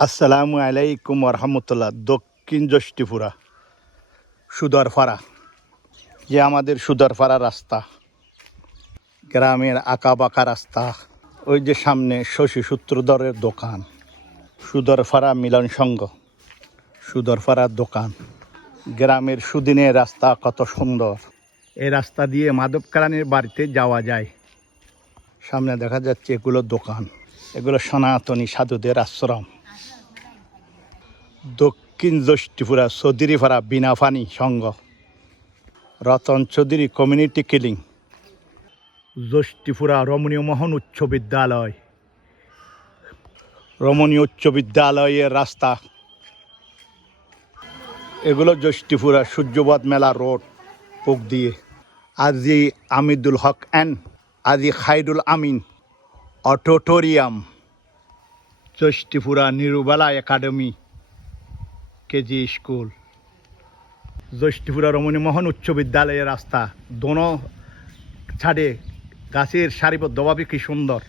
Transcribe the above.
আসসালামু আলাইকুম রহমতুল্লাহ। দক্ষিণ জ্যোষ্ঠীপুরা সুদরপাড়া, যে আমাদের সুদরপাড়া রাস্তা, গ্রামের আঁকা বাঁকা রাস্তা, ওই যে সামনে শশী সূত্রধরের দোকান, সুদরপাড়া মিলন সংঘ, সুদরপাড়ার দোকান, গ্রামের সুদিনের রাস্তা কত সুন্দর। এই রাস্তা দিয়ে মাধবকারানির বাড়িতে যাওয়া যায়। সামনে দেখা যাচ্ছে এগুলো দোকান, এগুলো সনাতনী সাধুদের আশ্রম। দক্ষিণ জ্যোষ্ঠীপুরা চৌধুরীপাড়া বিনাপানি সংঘ, রতন চৌধুরী কমিউনিটি কিলিং, জ্যোষ্ঠীপুরা রমণীয় মোহন উচ্চ বিদ্যালয়, রমণীয় উচ্চ বিদ্যালয়ের রাস্তা। এগুলো জ্যোষ্ঠীপুরা সূর্যবদ মেলা রোড পুক দিয়ে। আজি আমিদুল হক আজি খাইরুল আমিন অডিটোরিয়াম, জ্যোষ্ঠীপুরা নিরুবালা একাডেমি কেজি স্কুল, জ্যোষ্ঠীপুরা রমণী মোহন উচ্চ বিদ্যালয়ের রাস্তা, দোনো ছাড়ে গাছের সারিবদ্ধভাবে কি সুন্দর।